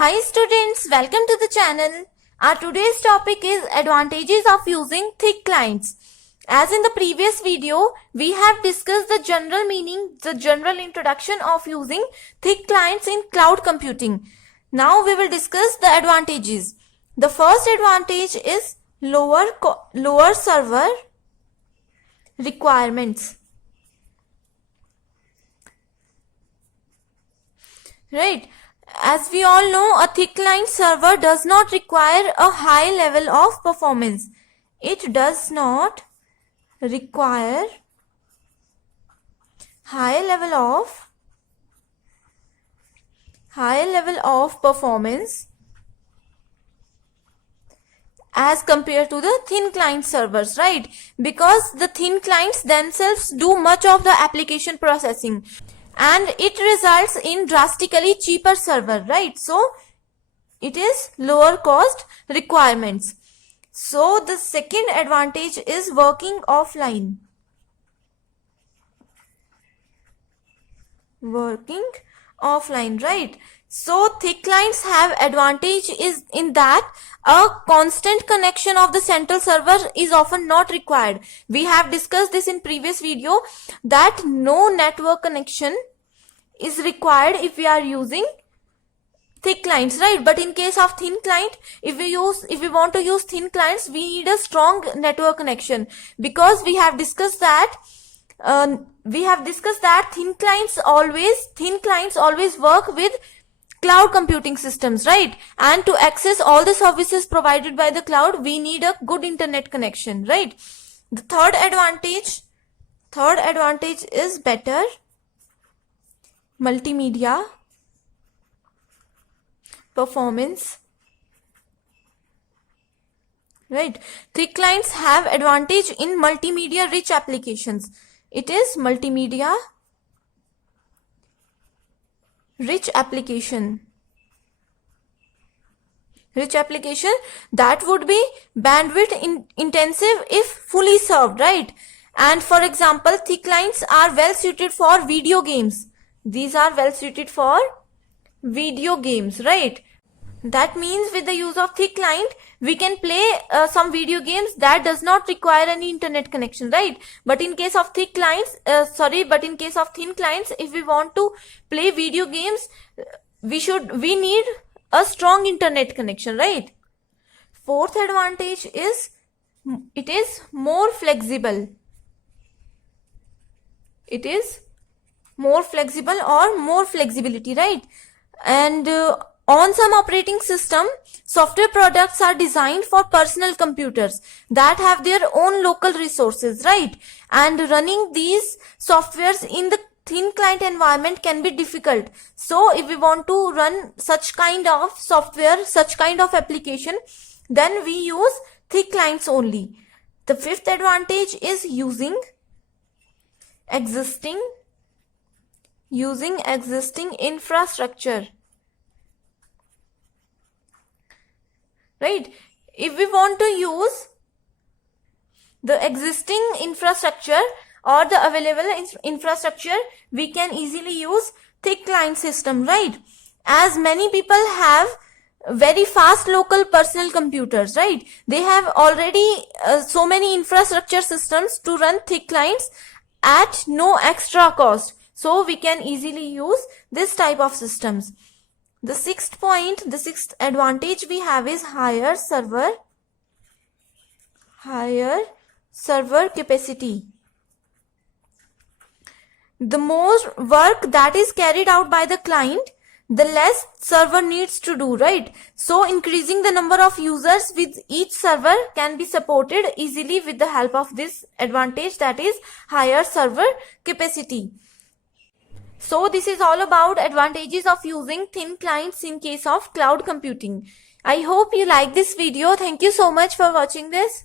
Hi students, welcome to the channel. Our today's topic is advantages of using thick clients. As in the previous video, we have discussed the general meaning, the general introduction of using thick clients in cloud computing. Now we will discuss the advantages. The first advantage is lower server requirements. Right. As we all know, a thick client server does not require a high level of performance. It does not require high level of performance as compared to the thin client servers, right? Because the thin clients themselves do much of the application processing, and it results in drastically cheaper server, right? So it is lower cost requirements. So the second advantage is working offline. Right? So thick clients have advantage is in that a constant connection of the central server is often not required. We have discussed this in previous video that no network connection is required if we are using thick clients, right? But in case of thin client, if we want to use thin clients, we need a strong network connection, because we have discussed that thin clients always work with cloud computing systems, right? And to access all the services provided by the cloud, we need a good internet connection, right? The third advantage is better multimedia performance, right? Thick clients have advantage in multimedia rich applications. It is multimedia rich application that would be bandwidth intensive if fully served, right? And for example, thick clients are well suited for video games. These are well suited for video games, right? That means with the use of thick client, we can play some video games that does not require any internet connection, right? But in case of thin clients, if we want to play video games, we need a strong internet connection, right? Fourth advantage is it is more flexible. It is more flexible or more flexibility, right? And on some operating system, software products are designed for personal computers that have their own local resources, right? And running these softwares in the thin client environment can be difficult. So if we want to run such kind of software, such kind of application, then we use thick clients only. The fifth advantage is using existing infrastructure, right? If we want to use the existing infrastructure or the available infrastructure, we can easily use thick client system, right? As many people have very fast local personal computers, right? They have already so many infrastructure systems to run thick clients at no extra cost. So we can easily use this type of systems. The sixth advantage we have is higher server capacity. The more work that is carried out by the client, the less server needs to do, right? So increasing the number of users with each server can be supported easily with the help of this advantage, that is higher server capacity. So this is all about advantages of using thin clients in case of cloud computing. I hope you like this video. Thank you so much for watching this.